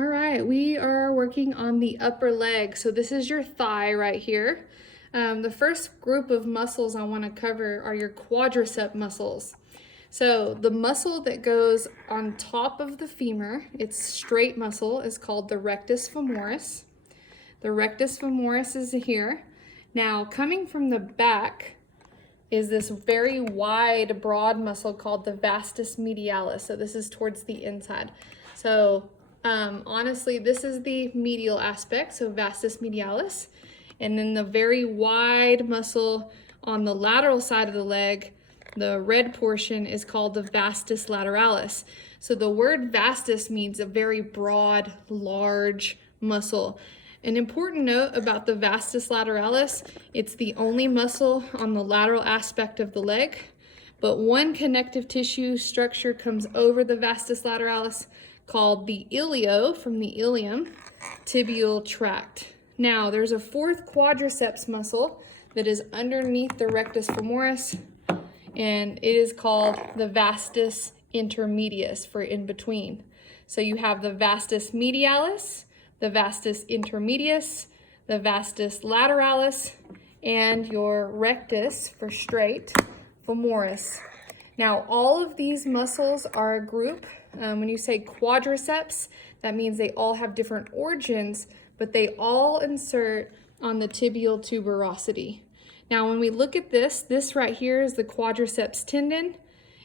All right, we are working on the upper leg. So this is your thigh right here. The first group of muscles I want to cover are your quadricep muscles. So the muscle that goes on top of the femur, it's straight muscle, is called the rectus femoris. The rectus femoris is here. Now coming from the back is this very wide, broad muscle called the vastus medialis. So this is towards the inside. So honestly, this is the medial aspect, so vastus medialis. And then the very wide muscle on the lateral side of the leg, the red portion, is called the vastus lateralis. So the word vastus means a very broad, large muscle. An important note about the vastus lateralis, it's the only muscle on the lateral aspect of the leg, but one connective tissue structure comes over the vastus lateralis called the ilio, from the ilium, tibial tract. Now, there's a fourth quadriceps muscle that is underneath the rectus femoris, and it is called the vastus intermedius, for in between. So you have the vastus medialis, the vastus intermedius, the vastus lateralis, and your rectus, for straight, femoris. Now, all of these muscles are a group. When you say quadriceps, that means they all have different origins, but they all insert on the tibial tuberosity. Now, when we look at this right here is the quadriceps tendon,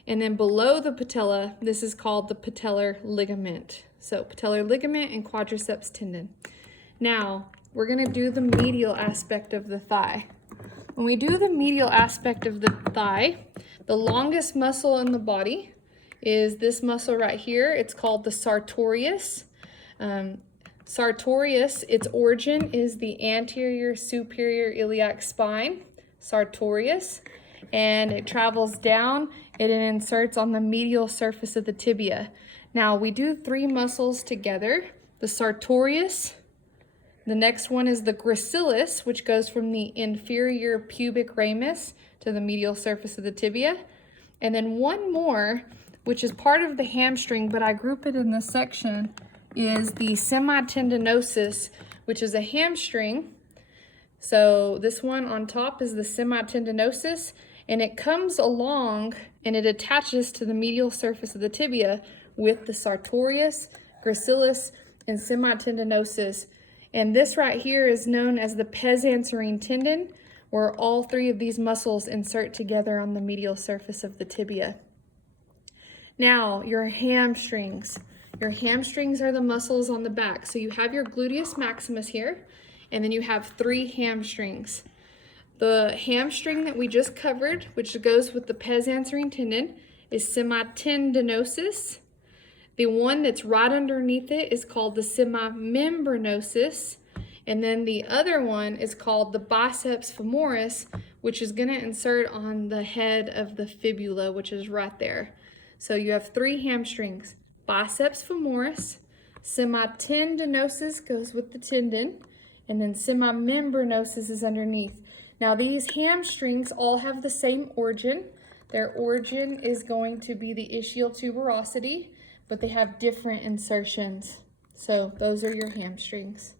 and then below the patella, this is called the patellar ligament. So patellar ligament and quadriceps tendon. Now, we're gonna do the medial aspect of the thigh. When we do the medial aspect of the thigh, the longest muscle in the body is this muscle right here. It's called the sartorius. Sartorius, its origin is the anterior superior iliac spine, sartorius, and it travels down and it inserts on the medial surface of the tibia. Now we do three muscles together, the sartorius. The next one is the gracilis, which goes from the inferior pubic ramus to the medial surface of the tibia. And then one more, which is part of the hamstring, but I group it in this section, is the semitendinosus, which is a hamstring. So this one on top is the semitendinosus, and it comes along and it attaches to the medial surface of the tibia with the sartorius, gracilis, and semitendinosus. And this right here is known as the pes anserine tendon, where all three of these muscles insert together on the medial surface of the tibia. Now, your hamstrings. Your hamstrings are the muscles on the back. So you have your gluteus maximus here, and then you have three hamstrings. The hamstring that we just covered, which goes with the pes anserine tendon, is semitendinosus. The one that's right underneath it is called the semimembranosus. And then the other one is called the biceps femoris, which is going to insert on the head of the fibula, which is right there. So you have three hamstrings, biceps femoris, semitendinosus goes with the tendon, and then semimembranosus is underneath. Now these hamstrings all have the same origin. Their origin is going to be the ischial tuberosity, but they have different insertions. So those are your hamstrings.